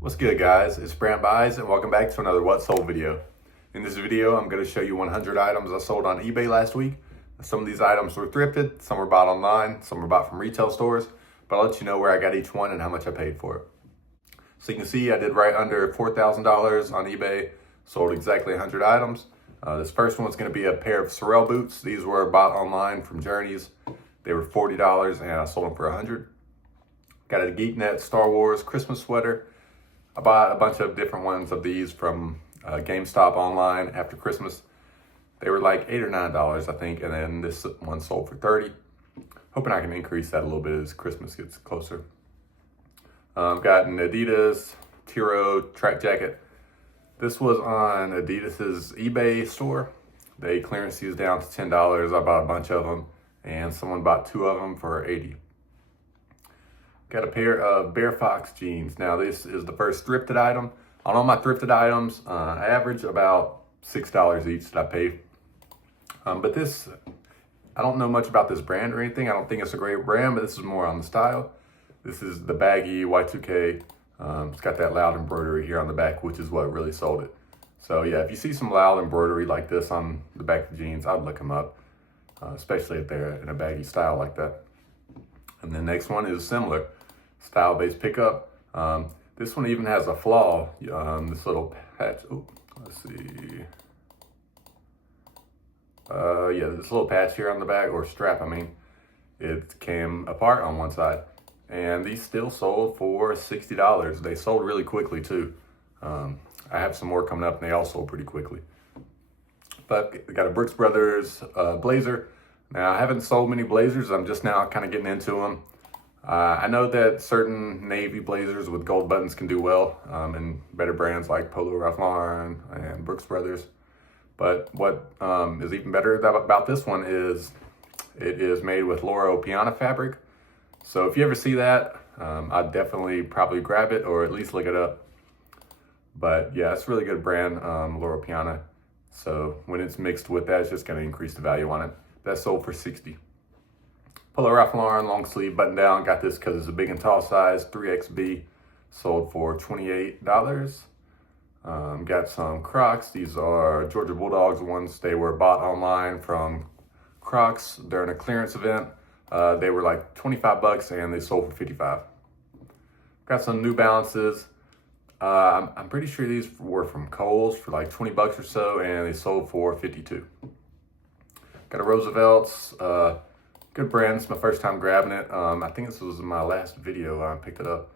What's good, guys? It's Brant Buys and welcome back to another What Sold video. In this video, I'm going to show you 100 items I sold on eBay last week. Some of these items were thrifted, some were bought online, some were bought from retail stores, but I'll let you know where I got each one and how much I paid for it. So you can see I did right under $4,000 on eBay, sold exactly 100 items. This first one's going to be a pair of Sorel boots. These were bought online from Journeys. They were $40 and I sold them for $100. Got a GeekNet Star Wars Christmas sweater. I bought a bunch of different ones of these from GameStop online after Christmas. They were like $8 or $9, I think, and then this one sold for $30. Hoping I can increase that a little bit as Christmas gets closer. Got an Adidas Tiro track jacket. This was on Adidas's eBay store. They clearance these down to $10. I bought a bunch of them, and someone bought 2 of them for $80. Got a pair of Bear Fox jeans. Now this is the first thrifted item. On all my thrifted items, I average about $6 each that I pay. But this, I don't know much about this brand or anything. I don't think it's a great brand, but this is more on the style. This is the baggy Y2K. It's got that loud embroidery here on the back, which is what really sold it. So yeah, if you see some loud embroidery like this on the back of the jeans, I'd look them up, especially if they're in a baggy style like that. And the next one is similar. Style-based pickup. This one even has a flaw. This little patch. Oh, let's see. Yeah, this little patch here on the back, or strap, I mean, it came apart on one side. And these still sold for $60. They sold really quickly too. I have some more coming up and they all sold pretty quickly. But we got a Brooks Brothers blazer. Now, I haven't sold many blazers. I'm just now kind of getting into them. I know that certain navy blazers with gold buttons can do well in better brands like Polo Ralph Lauren and Brooks Brothers. But what is even better about this one is it is made with Loro Piana fabric. So if you ever see that, I'd definitely probably grab it or at least look it up. But yeah, it's a really good brand, Loro Piana. So when it's mixed with that, it's just going to increase the value on it. That sold for $60. Polo Ralph Lauren long sleeve button down. Got this because it's a big and tall size, 3XB. Sold for $28. Got some Crocs. These are Georgia Bulldogs ones. They were bought online from Crocs during a clearance event. They were like 25 bucks and they sold for $55. Got some New Balances. I'm pretty sure these were from Kohl's for like 20 bucks or so and they sold for $52. Got a Roosevelt's. Good brand. It's my first time grabbing it. I think this was my last video I picked it up.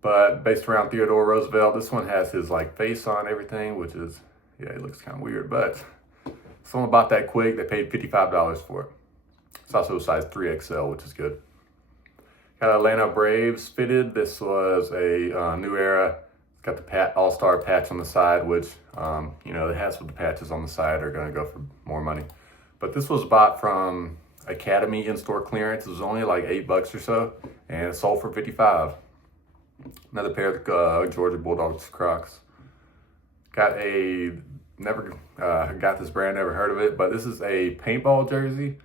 But based around Theodore Roosevelt, this one has his like face on everything, which is, yeah, it looks kind of weird. But someone bought that quick. They paid $55 for it. It's also a size 3XL, which is good. Got Atlanta Braves fitted. This was a New Era. It's got the All-Star patch on the side, which, you know, the hats with the patches on the side are going to go for more money. But this was bought from Academy in-store clearance. It was only like $8 or so, and it sold for $55. Another pair of Georgia Bulldogs Crocs. Never got this brand, never heard of it, but this is a paintball jersey.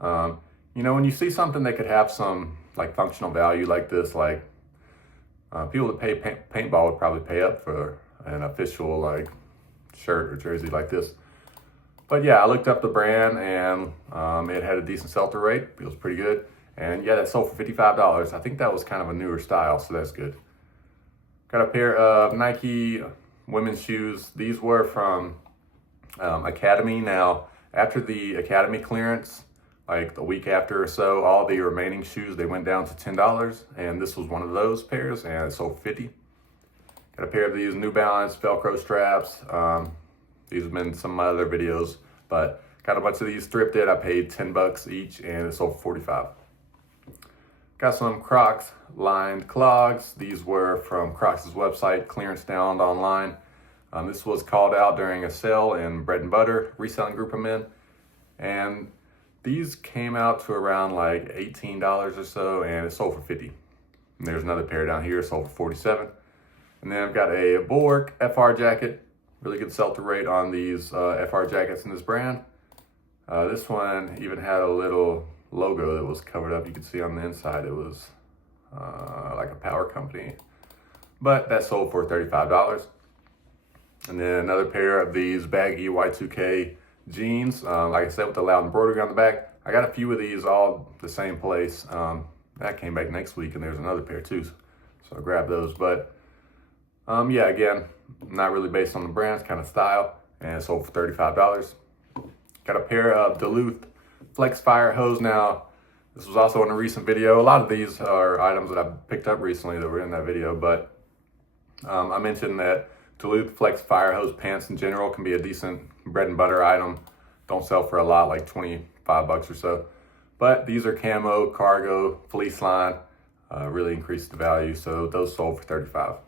You know, when you see something that could have some like functional value like this, like people that pay paintball would probably pay up for an official like shirt or jersey like this. But yeah, I looked up the brand and it had a decent sell-through rate. It was pretty good. And yeah, that sold for $55. I think that was kind of a newer style, so that's good. Got a pair of Nike women's shoes. These were from Academy. Now, after the Academy clearance, like the week after or so, all the remaining shoes, they went down to $10. And this was one of those pairs, and it sold for $50. Got a pair of these New Balance Velcro straps. These have been some of my other videos, but got a bunch of these thrifted. I paid 10 bucks each and it sold for $45. Got some Crocs lined clogs. These were from Crocs' website, clearance down online. This was called out during a sale in Bread and Butter Reselling group I'm in. And these came out to around like $18 or so and it sold for $50. And there's another pair down here, sold for $47. And then I've got a Bulwark FR jacket. Really good sell-through rate on these FR jackets in this brand. This one even had a little logo that was covered up. You can see on the inside it was like a power company but that sold for $35. And then another pair of these baggy Y2K jeans, like I said, with the loud embroidery on the back. I got a few of these all the same place. That came back next week, and there's another pair too, so I grabbed those. But yeah, again, not really based on the brand, it's kind of style, and it sold for $35. Got a pair of Duluth Flex Fire hose. Now, this was also in a recent video. A lot of these are items that I picked up recently that were in that video, but I mentioned that Duluth Flex Fire hose pants in general can be a decent bread and butter item. Don't sell for a lot, like 25 bucks or so. But these are camo, cargo, fleece line, really increased the value. So those sold for $35.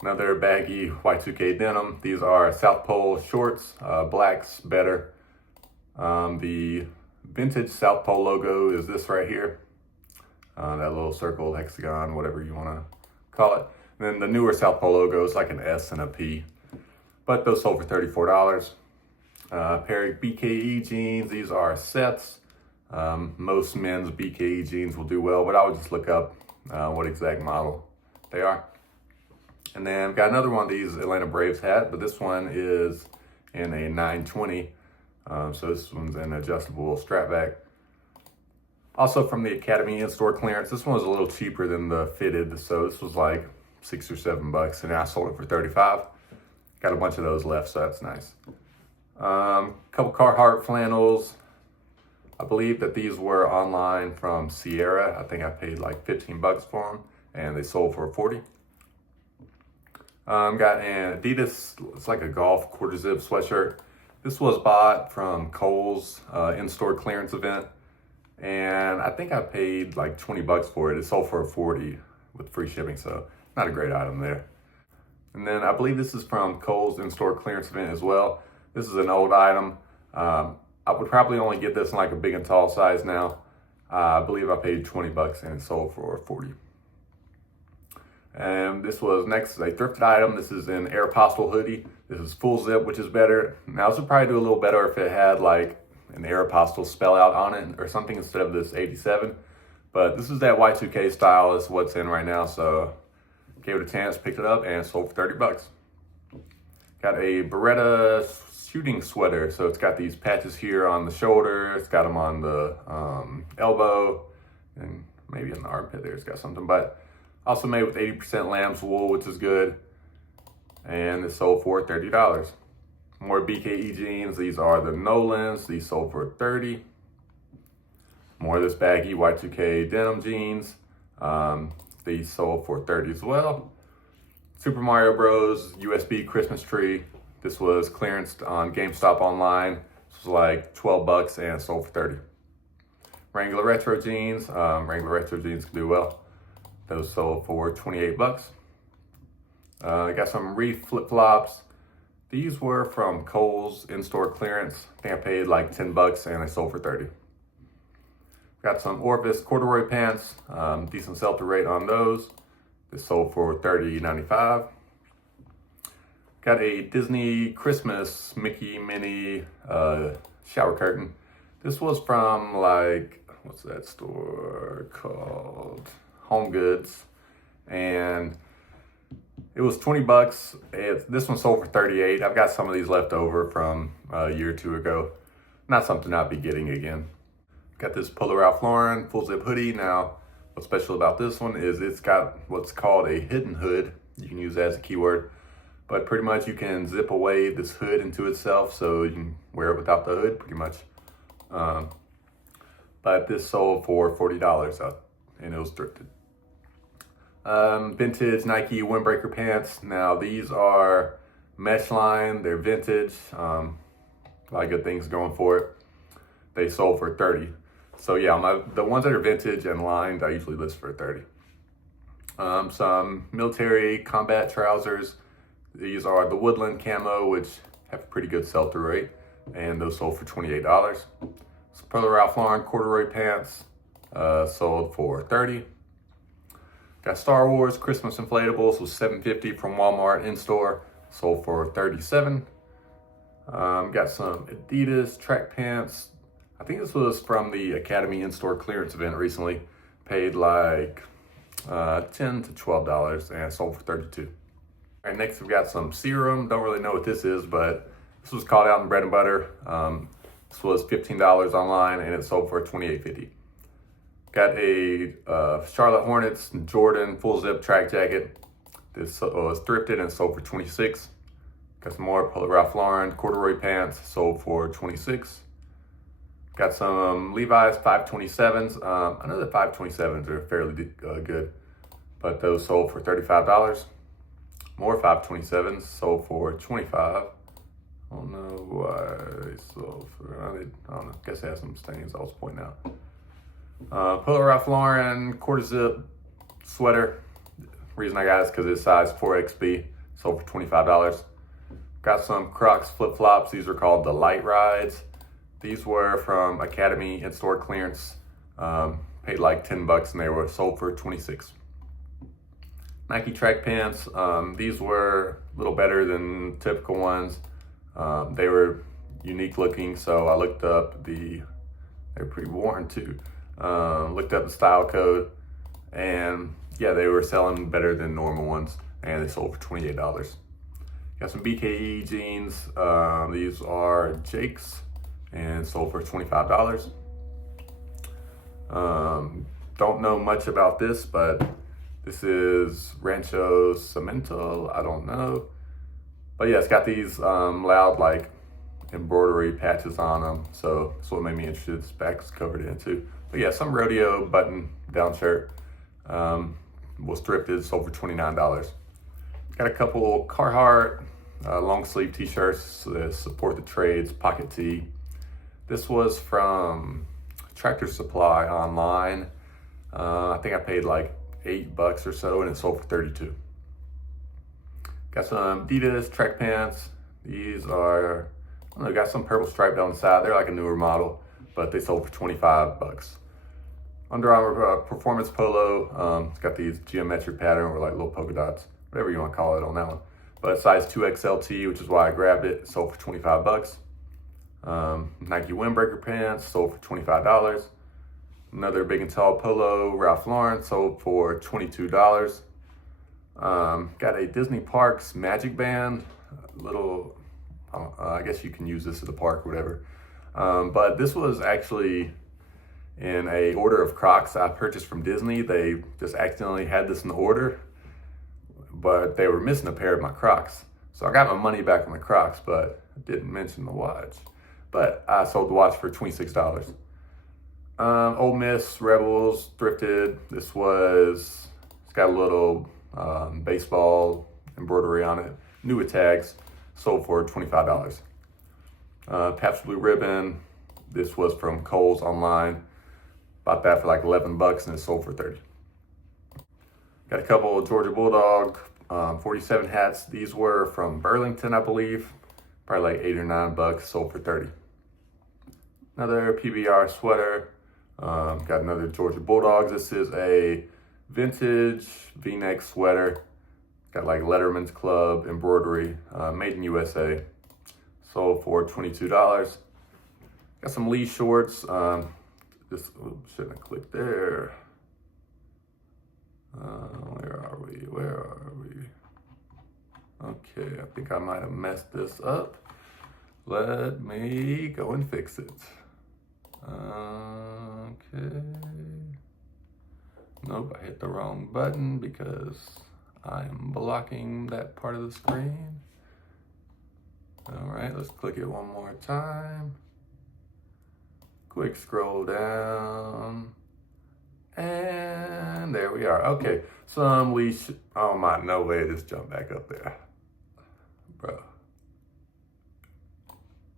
Another baggy Y2K denim. These are South Pole shorts, blacks better. The vintage South Pole logo is this right here. That little circle, hexagon, whatever you want to call it. And then the newer South Pole logo is like an S and a P. But those sold for $34. A pair of BKE jeans. These are sets. Most men's BKE jeans will do well, but I would just look up what exact model they are. And then I've got another one of these Atlanta Braves hat, but this one is in a 920. So this one's an adjustable strap back. Also from the Academy in-store clearance, this one was a little cheaper than the fitted. So this was like $6 or $7, and I sold it for $35. Got a bunch of those left, so that's nice. Couple Carhartt flannels. I believe that these were online from Sierra. I think I paid like 15 bucks for them, and they sold for 40. Got an Adidas, it's like a golf quarter zip sweatshirt. This was bought from Kohl's in-store clearance event, and I think I paid like 20 bucks for it. It sold for 40 with free shipping, so not a great item there. And then I believe this is from Kohl's in-store clearance event as well. This is an old item. I would probably only get this in like a big and tall size now. I believe I paid 20 bucks and it sold for 40. And this was next, a thrifted item. This is an Aeropostale hoodie. This is full zip, which is better. Now this would probably do a little better if it had like an Aeropostale spell out on it or something instead of this 87. But this is that Y2K style. That's what's in right now. So gave it a chance, picked it up, and sold for 30 bucks. Got a Beretta shooting sweater. So it's got these patches here on the shoulder. It's got them on the elbow, and maybe in the armpit there it's got something. But also made with 80% lamb's wool, which is good. And it sold for $30. More BKE jeans. These are the Nolans. These sold for $30. More of this baggy Y2K denim jeans. These sold for $30 as well. Super Mario Bros. USB Christmas tree. This was clearanced on GameStop online. This was like 12 bucks and sold for 30. Wrangler Retro jeans. Wrangler Retro jeans can do well. Those sold for 28 bucks. I got some Reef flip-flops. These were from Kohl's in-store clearance. I think I paid like 10 bucks and they sold for 30. Got some Orvis corduroy pants. Decent sell-through rate on those. This sold for $30.95. Got a Disney Christmas Mickey Minnie shower curtain. This was from like, what's that store called? Home Goods. And it was 20 bucks. This one sold for 38. I've got some of these left over from a year or two ago. Not something I'll be getting again. Got this Polo Ralph Lauren full zip hoodie. Now, what's special about this one is it's got what's called a hidden hood. You can use that as a keyword. But pretty much you can zip away this hood into itself so you can wear it without the hood pretty much. But this sold for $40 and it was thrifted. Vintage Nike windbreaker pants. Now these are mesh line, they're vintage. A lot of good things going for it. They sold for 30. So yeah, the ones that are vintage and lined, I usually list for 30. Some military combat trousers. These are the Woodland camo, which have a pretty good sell-through rate, and those sold for $28. Some Polo Ralph Lauren corduroy pants, sold for $30. Got Star Wars Christmas inflatables with $7.50 from Walmart in-store, sold for $37. Got some Adidas track pants. I think this was from the Academy in-store clearance event recently. Paid like $10 to $12 and sold for $32. All right, next we've got some serum. Don't really know what this is, but this was called out in bread and butter. This was $15 online and it sold for $28.50. Got a Charlotte Hornets Jordan full zip track jacket. This was thrifted and sold for $26. Got some more Polo Ralph Lauren corduroy pants, sold for $26. Got some Levi's 527s. I know the 527s are fairly good, but those sold for $35. More 527s sold for $25. I don't know why they sold for, I don't know, guess they have some stains I was pointing out. Polo Ralph Lauren quarter zip sweater. Reason I got it is because it's size 4XB, sold for $25. Got some Crocs flip-flops. These are called the Light Rides. These were from Academy in-store clearance. Paid like $10 and they were sold for $26. Nike track pants. These were a little better than typical ones. They were unique looking, so I looked up they were pretty worn too. Looked up the style code, and yeah, they were selling better than normal ones, and they sold for $28. Got some BKE jeans. These are Jake's and sold for $25. Don't know much about this, but this is Rancho Cemento. I don't know. But yeah, it's got these loud like embroidery patches on them. So that's what made me interested. This back's covered in too. But yeah, some rodeo button down shirt. Was thrifted, sold for $29. Got a couple Carhartt long sleeve t-shirts that support the trades, pocket tee. This was from Tractor Supply online. I think I paid like $8 or so and it sold for $32. Got some Adidas track pants. These are, I don't know, got some purple stripe down the side. They're like a newer model, but they sold for $25. Under Armour Performance Polo. It's got these geometric pattern or like little polka dots, whatever you want to call it on that one. But size 2XLT, which is why I grabbed it. Sold for $25. Nike windbreaker pants sold for $25. Another big and tall polo, Ralph Lauren, sold for $22. Got a Disney Parks Magic Band, little, I guess you can use this at the park or whatever. But this was actually in a order of Crocs I purchased from Disney. They just accidentally had this in the order, but they were missing a pair of my Crocs. So I got my money back on the Crocs, but I didn't mention the watch. But I sold the watch for $26. Ole Miss Rebels thrifted. It's got a little baseball embroidery on it. New with tags, sold for $25. Pabst Blue Ribbon. This was from Kohl's online. Bought that for like $11 and it sold for $30. Got a couple of Georgia Bulldog 47 hats. These were from Burlington, I believe. Probably like $8 or $9, sold for $30. Another PBR sweater. Got another Georgia Bulldogs. This is a vintage V-neck sweater. Got like Letterman's Club embroidery, made in USA. Sold for $22. Got some Lee shorts. Shouldn't have clicked there. Where are we? Okay, I think I might have messed this up. Let me go and fix it. Okay. Nope, I hit the wrong button because I'm blocking that part of the screen. All right, let's click it one more time. Quick scroll down. And there we are. Okay, some leash. Oh my, no way, it just jumped back up there. Bro.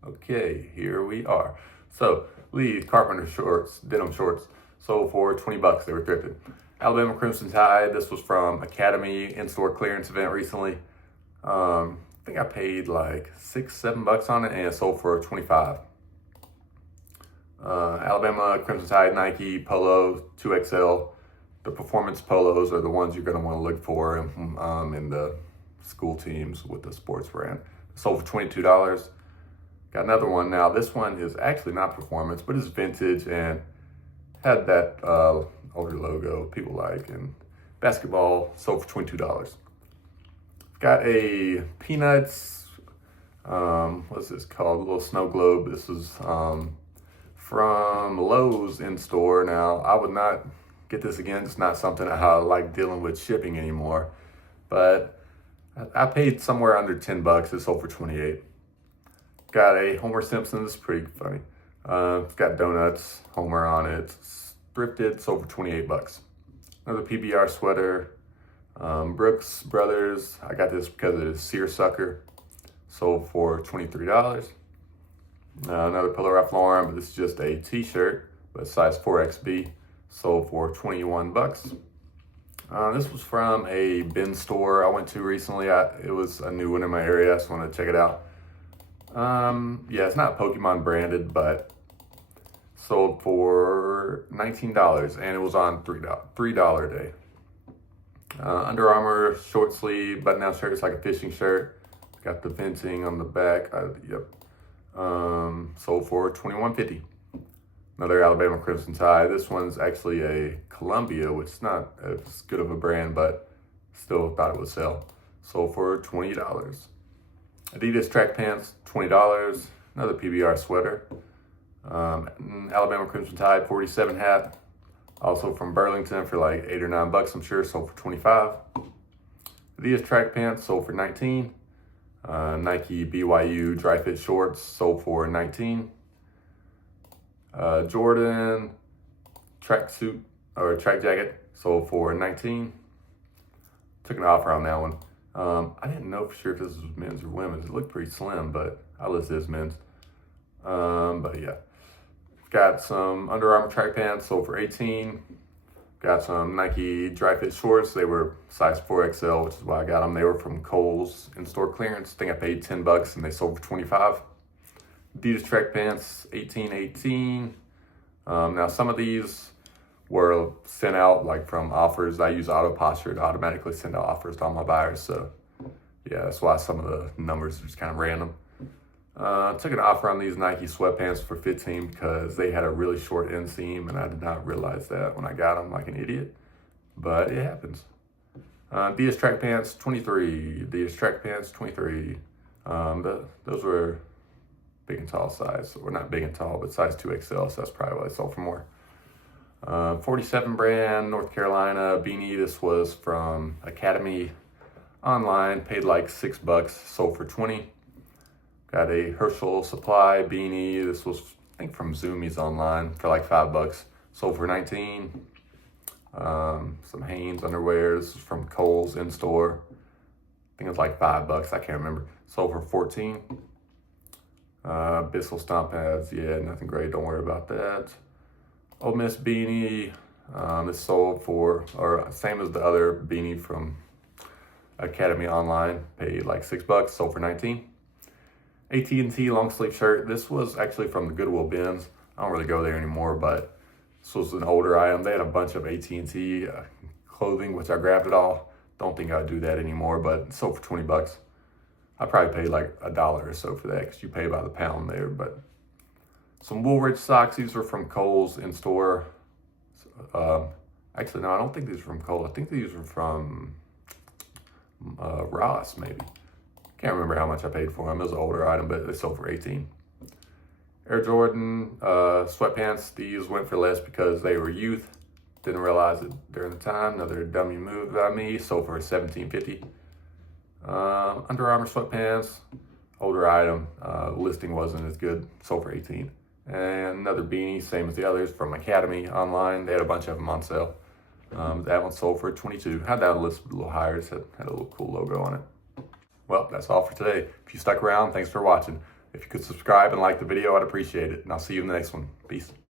Okay, here we are. So, Lee Carpenter shorts, denim shorts, sold for $20. They were thrifted. Alabama Crimson Tide. This was from Academy in-store clearance event recently. I think I paid like $6-7 on it and it sold for $25. Alabama Crimson Tide Nike Polo 2XL. The performance polos are the ones you're going to want to look for in the school teams with the sports brand. Sold for $22. Got another one now. This one is actually not performance, but it's vintage and had that older logo people like. And basketball, sold for $22. Got a Peanuts, what's this called? A little snow globe. This is from Lowe's in store. Now, I would not get this again. It's not something I like dealing with shipping anymore. But I paid somewhere under $10. It sold for $28. Got a Homer Simpson. This is pretty funny. It's got donuts, Homer on it. It's thrifted, sold for $28. Another PBR sweater. Brooks Brothers. I got this because it is seersucker. Sold for $23. Another Pillow Ralph Lauren, but this is just a t-shirt, but size 4XB. Sold for $21. This was from a bin store I went to recently. It was a new one in my area. I just wanted to check it out. Yeah, it's not Pokemon branded, but sold for $19, and it was on $3 day. Under Armour short sleeve button-down shirt. It's like a fishing shirt. Got the venting on the back. Sold for $21.50. Another Alabama Crimson Tide. This one's actually a Columbia, which is not as good of a brand, but still thought it would sell. Sold for $20. Adidas track pants, $20. Another PBR sweater. Alabama Crimson Tide 47 hat. Also from Burlington for like $8 or $9, I'm sure. Sold for $25. Adidas track pants sold for $19. Nike BYU dry fit shorts sold for $19. Jordan track suit or track jacket sold for $19. Took an offer on that one. I didn't know for sure if this was men's or women's. It looked pretty slim, but I listed it as men's. But yeah. Got some Under Armour track pants, sold for $18. Got some Nike dry fit shorts. They were size 4XL, which is why I got them. They were from Kohl's in-store clearance. I think I paid $10 and they sold for $25. Adidas track pants, $18. Now some of these were sent out like from offers. I use Auto Posture to automatically send out offers to all my buyers. So yeah, that's why some of the numbers are just kind of random. Took an offer on these Nike sweatpants for $15 because they had a really short inseam, and I did not realize that when I got them, like an idiot. But it happens. Adidas track pants, $23. Adidas track pants, $23. Those were big and tall size, or not big and tall, but size 2XL. So that's probably why I sold for more. 47 brand, North Carolina beanie. This was from Academy online. Paid like $6, sold for $20. Got a Herschel Supply beanie. This was, I think, from Zoomies online for like $5. Sold for $19. Some Hanes underwear. This is from Kohl's in store. I think it was like $5. I can't remember. Sold for $14. Bissell Stomp pads. Yeah, nothing great. Don't worry about that. Ole Miss beanie. This sold for, or same as the other beanie from Academy online. Paid like $6. Sold for $19. AT&T long sleeve shirt. This was actually from the Goodwill bins. I don't really go there anymore, but this was an older item. They had a bunch of AT&T clothing, which I grabbed it all. Don't think I'd do that anymore, but it sold for $20. I probably paid like $1 or so for that because you pay by the pound there. But some Woolrich socks. These were from Kohl's in store. Actually, no, I don't think these were from Kohl's. I think these were from Ross, maybe. Can't remember how much I paid for them. It was an older item, but they sold for $18. Air Jordan sweatpants. These went for less because they were youth. Didn't realize it during the time. Another dummy move by me. Sold for $17.50. Under Armour sweatpants. Older item. Listing wasn't as good. Sold for $18. And another beanie, same as the others, from Academy online. They had a bunch of them on sale. That one sold for $22. Had that listed a little higher. It had a little cool logo on it. Well, that's all for today. If you stuck around, thanks for watching. If you could subscribe and like the video, I'd appreciate it. And I'll see you in the next one. Peace.